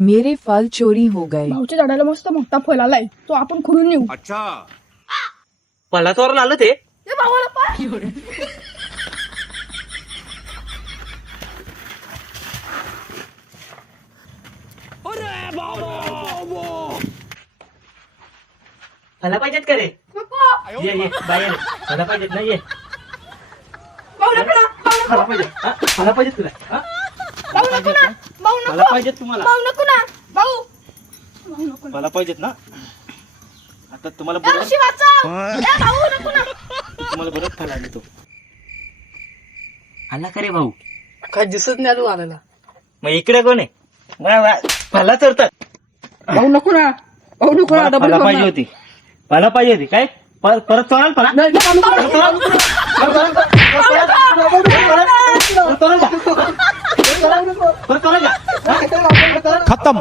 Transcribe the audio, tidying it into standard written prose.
मेरे फल चोरी हो गए। भाऊच्या झाडाला मस्त मोठा फळ आलाय, तो आपण खुडून नेऊ. मला चोरून आलं ते. ए, भावाला पाय. मला पाहिजेत का रे? नको. ये बाहेर. मला पाहिजेत ना, ये. भाऊ नको ना, भाऊ नको. मला पाहिजे. हा? मला पाहिजेत तुला. हा? भाऊ नको ना, भाऊ नको. मला पाहिजेत तुम्हाला. भाऊ नको ना, भाऊ. भाऊ नको ना. मला पाहिजेत ना. आता तुम्हाला ए, बरोबर ऋषी वाचव. ए, भाऊ नको ना. तुम्हाला बरोबर फळ आले तो. आला का रे भाऊ? काय दिसत नाही तू आलेला. मग इकडे कोण आहे? वा फला चोरतात. भाऊ नको ना, भाऊ नको ना, डबल मला पाहिजे होती. मला पाहिजे होती काय? परत चोराल फला. परत चोराल का? खत्म।